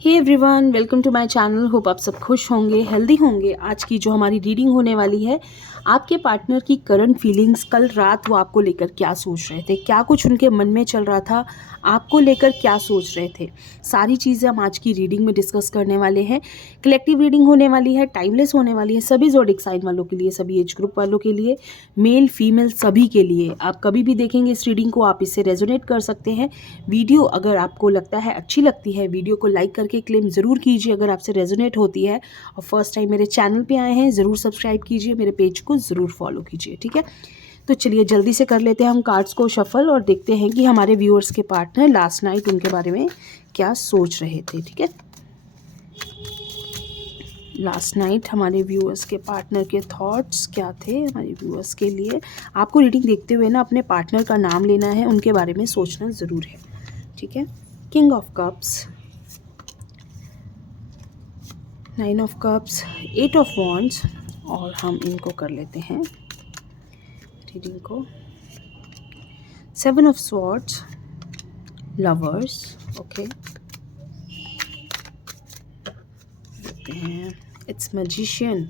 Hey everyone, welcome to my channel. Hope आप सब खुश होंगे, हेल्दी होंगे। आज की जो हमारी रीडिंग होने वाली है, आपके पार्टनर की करंट फीलिंग्स, कल रात वो आपको लेकर क्या सोच रहे थे, क्या कुछ उनके मन में चल रहा था, आपको लेकर क्या सोच रहे थे, सारी चीज़ें हम आज की रीडिंग में डिस्कस करने वाले हैं। कलेक्टिव रीडिंग होने वाली है, टाइमलेस होने वाली है, सभी ज़ोडिक साइन वालों के लिए, सभी एज ग्रुप वालों के लिए, मेल फीमेल सभी के लिए। आप कभी भी देखेंगे इस रीडिंग को, आप इससे रेजोनेट कर सकते हैं। वीडियो अगर आपको लगता है अच्छी लगती है, वीडियो को लाइक करके क्लेम ज़रूर कीजिए अगर आपसे रेजोनेट होती है। और फर्स्ट टाइम मेरे चैनल पे आए हैं, ज़रूर सब्सक्राइब कीजिए, मेरे पेज को ज़रूर फॉलो कीजिए, ठीक है। तो चलिए जल्दी से कर लेते हैं हम कार्ड्स को शफल और देखते हैं कि हमारे व्यूअर्स के पार्टनर लास्ट नाइट उनके बारे में क्या सोच रहे थे, ठीक है। लास्ट नाइट हमारे व्यूअर्स के पार्टनर के थॉट्स क्या थे हमारे व्यूअर्स के लिए। आपको रीडिंग देखते हुए ना अपने पार्टनर का नाम लेना है, उनके बारे में सोचना ज़रूर है, ठीक है। King of cups, 9 of cups, 8 of wands, और हम इनको कर लेते हैं रीडिंग को। 7 ऑफ स्वॉर्ड्स, लवर्स, ओके, देखते हैं। It's magician,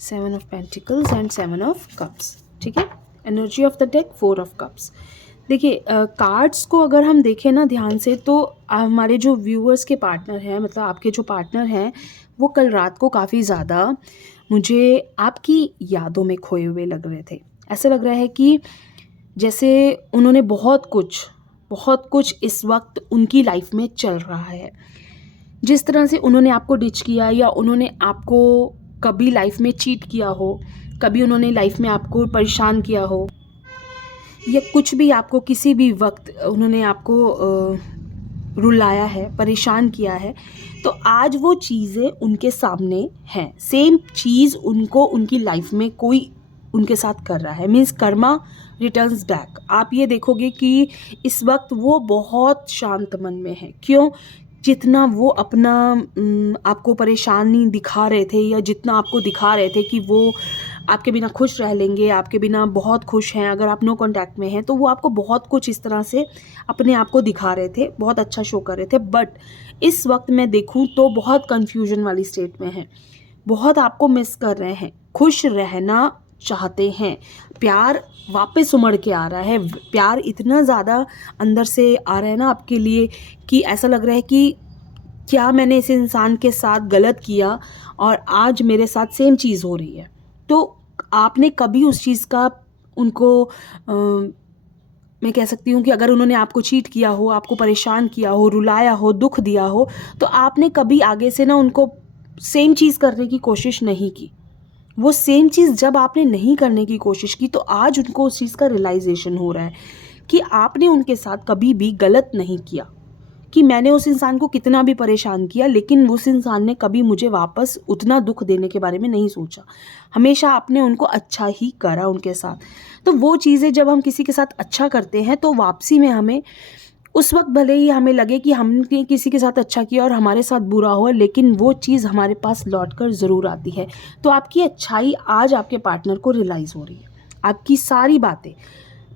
7 of pentacles and 7 of cups, ठीक है। Energy of the deck, 4 of cups. देखिए कार्ड्स को अगर हम देखें ना ध्यान से, तो हमारे जो व्यूअर्स के पार्टनर हैं, मतलब आपके जो पार्टनर हैं, वो कल रात को काफ़ी ज़्यादा मुझे आपकी यादों में खोए हुए लग रहे थे। ऐसा लग रहा है कि जैसे उन्होंने बहुत कुछ इस वक्त उनकी लाइफ में चल रहा है। जिस तरह से उन्होंने आपको डिच किया, या उन्होंने आपको कभी लाइफ में चीट किया हो, कभी उन्होंने लाइफ में आपको परेशान किया हो, या कुछ भी आपको किसी भी वक्त उन्होंने आपको रुलाया है, परेशान किया है, तो आज वो चीज़ें उनके सामने हैं। सेम चीज़ उनको उनकी लाइफ में कोई उनके साथ कर रहा है। Means Karma returns back. आप ये देखोगे कि इस वक्त वो बहुत शांत मन में है। क्यों? जितना वो अपना आपको परेशानी दिखा रहे थे, या जितना आपको दिखा रहे थे कि वो आपके बिना खुश रह लेंगे, आपके बिना बहुत खुश हैं, अगर आप नो कांटेक्ट में हैं, तो वो आपको बहुत कुछ इस तरह से अपने आप को दिखा रहे थे, बहुत अच्छा शो कर रहे थे। बट इस वक्त मैं देखूं तो बहुत कन्फ्यूजन वाली स्टेट में है, बहुत आपको मिस कर रहे हैं, खुश रहना चाहते हैं, प्यार वापस उमड़ के आ रहा है। प्यार इतना ज़्यादा अंदर से आ रहा है ना आपके लिए, कि ऐसा लग रहा है कि क्या मैंने इस इंसान के साथ गलत किया और आज मेरे साथ सेम चीज़ हो रही है। तो आपने कभी उस चीज़ का उनको मैं कह सकती हूँ कि अगर उन्होंने आपको चीट किया हो, आपको परेशान किया हो, रुलाया हो, दुख दिया हो, तो आपने कभी आगे से ना उनको सेम चीज़ करने की कोशिश नहीं की। वो सेम चीज़ जब आपने नहीं करने की कोशिश की, तो आज उनको उस चीज़ का रियलाइजेशन हो रहा है कि आपने उनके साथ कभी भी गलत नहीं किया, कि मैंने उस इंसान को कितना भी परेशान किया, लेकिन उस इंसान ने कभी मुझे वापस उतना दुख देने के बारे में नहीं सोचा। हमेशा आपने उनको अच्छा ही करा उनके साथ। तो वो चीज़ें जब हम किसी के साथ अच्छा करते हैं, तो वापसी में हमें उस वक्त भले ही हमें लगे कि हमने किसी के साथ अच्छा किया और हमारे साथ बुरा हुआ, लेकिन वो चीज़ हमारे पास लौट कर ज़रूर आती है। तो आपकी अच्छाई आज आपके पार्टनर को रियलाइज़ हो रही है। आपकी सारी बातें,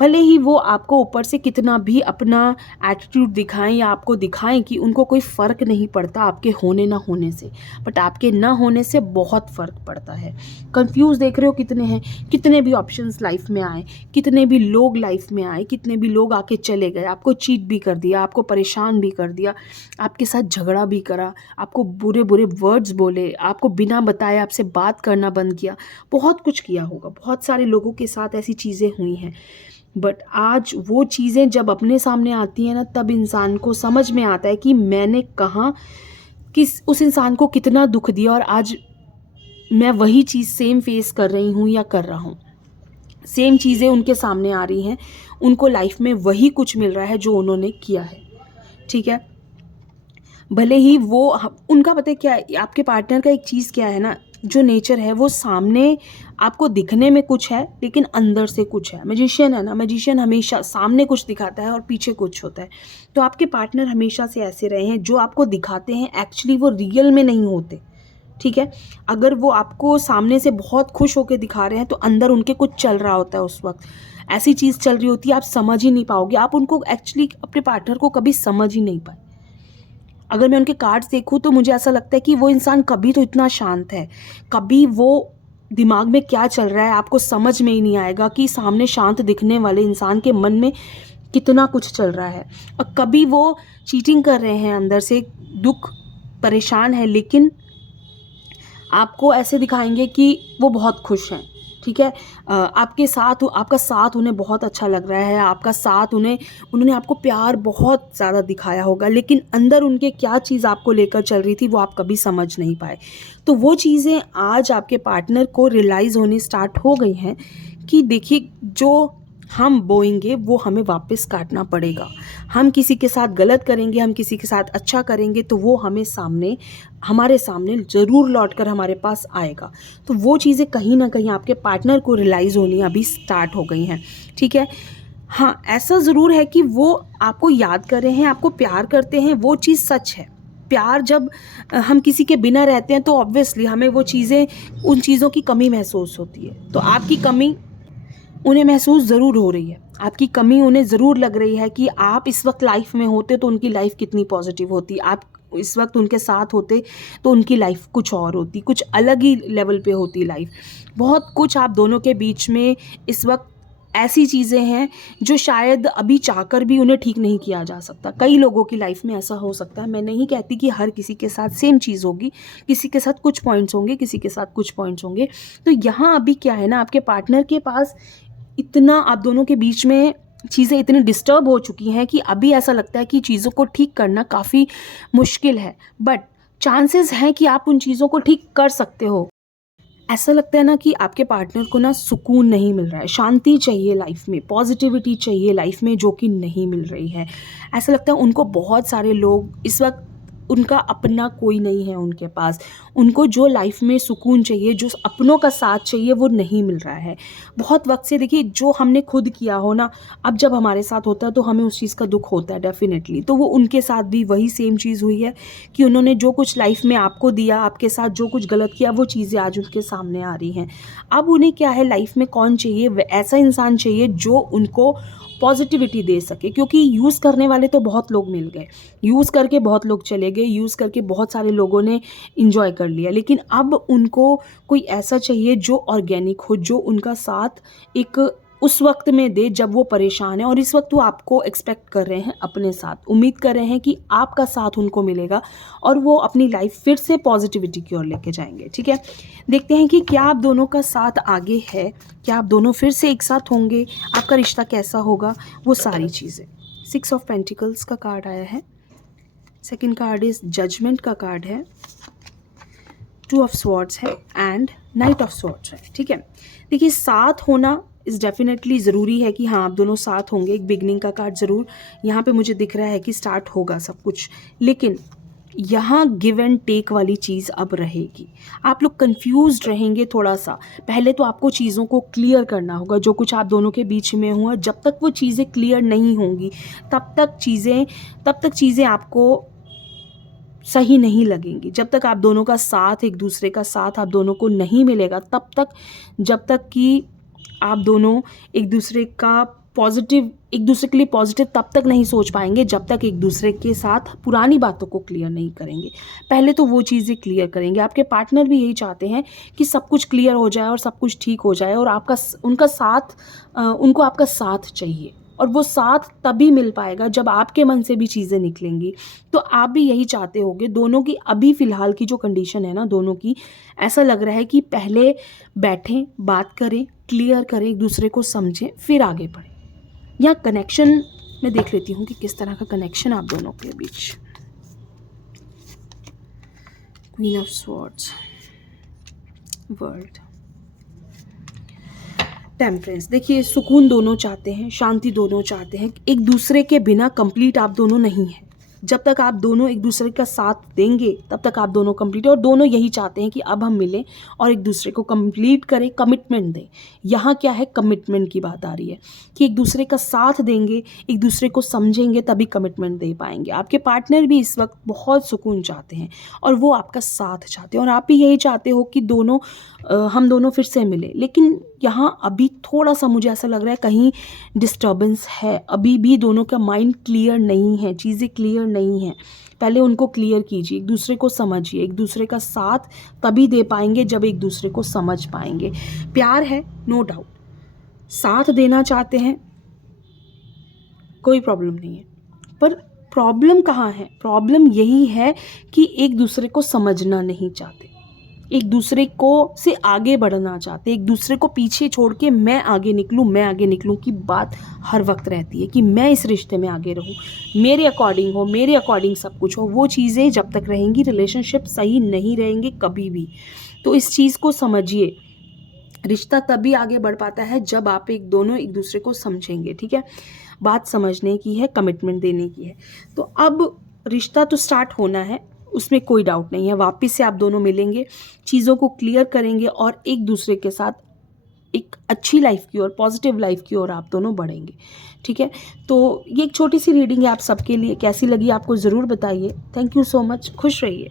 भले ही वो आपको ऊपर से कितना भी अपना एटीट्यूड दिखाएं, या आपको दिखाएं कि उनको कोई फ़र्क नहीं पड़ता आपके होने ना होने से, बट आपके ना होने से बहुत फ़र्क पड़ता है। कंफ्यूज देख रहे हो कितने हैं, कितने भी ऑप्शंस लाइफ में आए, कितने भी लोग लाइफ में आए, कितने भी लोग आके चले गए, आपको चीट भी कर दिया, आपको परेशान भी कर दिया, आपके साथ झगड़ा भी करा, आपको बुरे बुरे वर्ड्स बोले, आपको बिना बताए आपसे बात करना बंद किया, बहुत कुछ किया होगा। बहुत सारे लोगों के साथ ऐसी चीज़ें हुई हैं। बट आज वो चीज़ें जब अपने सामने आती हैं ना, तब इंसान को समझ में आता है कि मैंने कहाँ किस उस इंसान को कितना दुख दिया, और आज मैं वही चीज़ सेम फेस कर रही हूँ या कर रहा हूँ। सेम चीज़ें उनके सामने आ रही हैं, उनको लाइफ में वही कुछ मिल रहा है जो उन्होंने किया है, ठीक है। भले ही वो उनका पता है क्या है, आपके पार्टनर का एक चीज़ क्या है ना, जो नेचर है, वो सामने आपको दिखने में कुछ है, लेकिन अंदर से कुछ है। मैजिशियन है ना, मैजिशियन हमेशा सामने कुछ दिखाता है और पीछे कुछ होता है। तो आपके पार्टनर हमेशा से ऐसे रहे हैं, जो आपको दिखाते हैं एक्चुअली वो रियल में नहीं होते, ठीक है। अगर वो आपको सामने से बहुत खुश होकर दिखा रहे हैं, तो अंदर उनके कुछ चल रहा होता है उस वक्त। ऐसी चीज़ चल रही होती है, आप समझ ही नहीं पाओगे, आप उनको एक्चुअली अपने पार्टनर को कभी समझ ही नहीं पाए। अगर मैं उनके कार्ड्स देखूँ तो मुझे ऐसा लगता है कि वो इंसान कभी तो इतना शांत है, कभी वो दिमाग में क्या चल रहा है आपको समझ में ही नहीं आएगा कि सामने शांत दिखने वाले इंसान के मन में कितना कुछ चल रहा है। और कभी वो चीटिंग कर रहे हैं, अंदर से दुख, परेशान है, लेकिन आपको ऐसे दिखाएंगे कि वो बहुत खुश हैं, ठीक है। आपके साथ, आपका साथ उन्हें बहुत अच्छा लग रहा है, आपका साथ उन्होंने आपको प्यार बहुत ज़्यादा दिखाया होगा, लेकिन अंदर उनके क्या चीज़ आपको लेकर चल रही थी वो आप कभी समझ नहीं पाए। तो वो चीज़ें आज आपके पार्टनर को रियलाइज़ होनी स्टार्ट हो गई हैं कि देखिए, जो हम बोएंगे वो हमें वापस काटना पड़ेगा। हम किसी के साथ गलत करेंगे, हम किसी के साथ अच्छा करेंगे तो वो हमारे सामने ज़रूर लौट कर हमारे पास आएगा। तो वो चीज़ें कहीं ना कहीं आपके पार्टनर को रियलाइज़ होनी अभी स्टार्ट हो गई हैं, ठीक है। हाँ, ऐसा ज़रूर है कि वो आपको याद कर रहे हैं, आपको प्यार करते हैं, वो चीज़ सच है। प्यार जब हम किसी के बिना रहते हैं तो ऑब्वियसली हमें उन चीज़ों की कमी महसूस होती है। तो आपकी कमी उन्हें महसूस ज़रूर हो रही है, आपकी कमी उन्हें ज़रूर लग रही है कि आप इस वक्त लाइफ में होते तो उनकी लाइफ कितनी पॉजिटिव होती, आप इस वक्त उनके साथ होते तो उनकी लाइफ कुछ और होती, कुछ अलग ही लेवल पे होती लाइफ। बहुत कुछ आप दोनों के बीच में इस वक्त ऐसी चीज़ें हैं जो शायद अभी चाहकर भी उन्हें ठीक नहीं किया जा सकता। कई लोगों की लाइफ में ऐसा हो सकता है, मैं नहीं कहती कि हर किसी के साथ सेम चीज़ होगी, किसी के साथ कुछ पॉइंट्स होंगे, किसी के साथ कुछ पॉइंट्स होंगे। तो यहाँ अभी क्या है ना, आपके पार्टनर के पास इतना, आप दोनों के बीच में चीज़ें इतनी डिस्टर्ब हो चुकी हैं कि अभी ऐसा लगता है कि चीज़ों को ठीक करना काफ़ी मुश्किल है, बट चांसेस हैं कि आप उन चीज़ों को ठीक कर सकते हो। ऐसा लगता है ना कि आपके पार्टनर को ना सुकून नहीं मिल रहा है, शांति चाहिए लाइफ में, पॉजिटिविटी चाहिए लाइफ में, जो कि नहीं मिल रही है। ऐसा लगता है उनको बहुत सारे लोग इस वक्त, उनका अपना कोई नहीं है उनके पास, उनको जो लाइफ में सुकून चाहिए, जो अपनों का साथ चाहिए, वो नहीं मिल रहा है बहुत वक्त से। देखिए, जो हमने खुद किया हो ना, अब जब हमारे साथ होता है तो हमें उस चीज़ का दुख होता है डेफिनेटली। तो वो उनके साथ भी वही सेम चीज़ हुई है कि उन्होंने जो कुछ लाइफ में आपको दिया, आपके साथ जो कुछ गलत किया, वो चीज़ें आज उनके सामने आ रही हैं। अब उन्हें क्या है, लाइफ में कौन चाहिए, ऐसा इंसान चाहिए जो उनको पॉजिटिविटी दे सके, क्योंकि यूज़ करने वाले तो बहुत लोग मिल गए, यूज़ करके बहुत लोग चले गए, यूज़ करके बहुत सारे लोगों ने इंजॉय कर लिया, लेकिन अब उनको कोई ऐसा चाहिए जो ऑर्गेनिक हो, जो उनका साथ एक उस वक्त में दे जब वो परेशान है। और इस वक्त वो आपको एक्सपेक्ट कर रहे हैं, अपने साथ उम्मीद कर रहे हैं कि आपका साथ उनको मिलेगा और वो अपनी लाइफ फिर से पॉजिटिविटी की ओर लेके जाएंगे, ठीक है। देखते हैं कि क्या आप दोनों का साथ आगे है, क्या आप दोनों फिर से एक साथ होंगे, आपका रिश्ता कैसा होगा, वो सारी चीज़ें। 6 ऑफ पेंटिकल्स का कार्ड आया है, सेकंड कार्ड इज जजमेंट का कार्ड है, 2 ऑफ स्वॉर्ड्स है एंड नाइट ऑफ स्वॉर्ड्स है, ठीक है। देखिए, साथ होना इज़ डेफिनेटली ज़रूरी है कि हाँ, आप दोनों साथ होंगे। एक बिगनिंग का कार्ड ज़रूर यहाँ पे मुझे दिख रहा है कि स्टार्ट होगा सब कुछ, लेकिन यहाँ गिव एंड टेक वाली चीज़ अब रहेगी। आप लोग कंफ्यूज्ड रहेंगे थोड़ा सा। पहले तो आपको चीज़ों को क्लियर करना होगा, जो कुछ आप दोनों के बीच में हुआ, जब तक वो चीज़ें क्लियर नहीं होंगी तब तक चीज़ें आपको सही नहीं लगेंगी। जब तक आप दोनों का साथ, एक दूसरे का साथ आप दोनों को नहीं मिलेगा, तब तक, जब तक कि आप दोनों एक दूसरे के लिए पॉजिटिव तब तक नहीं सोच पाएंगे जब तक एक दूसरे के साथ पुरानी बातों को क्लियर नहीं करेंगे। पहले तो वो चीज़ें क्लियर करेंगे। आपके पार्टनर भी यही चाहते हैं कि सब कुछ क्लियर हो जाए और सब कुछ ठीक हो जाए, और उनको आपका साथ चाहिए, और वो साथ तभी मिल पाएगा जब आपके मन से भी चीज़ें निकलेंगी। तो आप भी यही चाहते होगे। दोनों की अभी फ़िलहाल की जो कंडीशन है ना, दोनों की, ऐसा लग रहा है कि पहले बैठें, बात करें, क्लियर करें, एक दूसरे को समझें, फिर आगे बढ़ें। या कनेक्शन मैं देख लेती हूँ कि किस तरह का कनेक्शन आप दोनों के बीच। Queen of swords, world, temperance. देखिए, सुकून दोनों चाहते हैं, शांति दोनों चाहते हैं, एक दूसरे के बिना कंप्लीट आप दोनों नहीं हैं। जब तक आप दोनों एक दूसरे का साथ देंगे तब तक आप दोनों कंप्लीट, और दोनों यही चाहते हैं कि अब हम मिलें और एक दूसरे को कंप्लीट करें, कमिटमेंट दें। यहाँ क्या है, कमिटमेंट की बात आ रही है कि एक दूसरे का साथ देंगे, एक दूसरे को समझेंगे, तभी कमिटमेंट दे पाएंगे। आपके पार्टनर भी इस वक्त बहुत सुकून चाहते हैं और वो आपका साथ चाहते हैं, और आप भी यही चाहते हो कि हम दोनों फिर से मिले। लेकिन यहाँ अभी थोड़ा सा मुझे ऐसा लग रहा है कहीं डिस्टर्बेंस है, अभी भी दोनों का माइंड क्लियर नहीं है, चीज़ें क्लियर नहीं हैं। पहले उनको क्लियर कीजिए, एक दूसरे को समझिए, एक दूसरे का साथ तभी दे पाएंगे जब एक दूसरे को समझ पाएंगे। प्यार है, नो डाउट, साथ देना चाहते हैं, कोई प्रॉब्लम नहीं है, पर प्रॉब्लम कहाँ है? प्रॉब्लम यही है कि एक दूसरे को समझना नहीं चाहते, एक दूसरे को से आगे बढ़ना चाहते, एक दूसरे को पीछे छोड़ के मैं आगे निकलूं की बात हर वक्त रहती है कि मैं इस रिश्ते में आगे रहूं, मेरे अकॉर्डिंग हो, मेरे अकॉर्डिंग सब कुछ हो। वो चीज़ें जब तक रहेंगी रिलेशनशिप सही नहीं रहेंगे कभी भी। तो इस चीज़ को समझिए, रिश्ता तभी आगे बढ़ पाता है जब आप दोनों एक दूसरे को समझेंगे। ठीक है, बात समझने की है, कमिटमेंट देने की है। तो अब रिश्ता तो स्टार्ट होना है, उसमें कोई डाउट नहीं है। वापस से आप दोनों मिलेंगे, चीज़ों को क्लियर करेंगे और एक दूसरे के साथ एक अच्छी लाइफ की ओर, पॉजिटिव लाइफ की ओर आप दोनों बढ़ेंगे। ठीक है, तो ये एक छोटी सी रीडिंग है आप सबके लिए। कैसी लगी आपको ज़रूर बताइए। थैंक यू सो मच, खुश रहिए।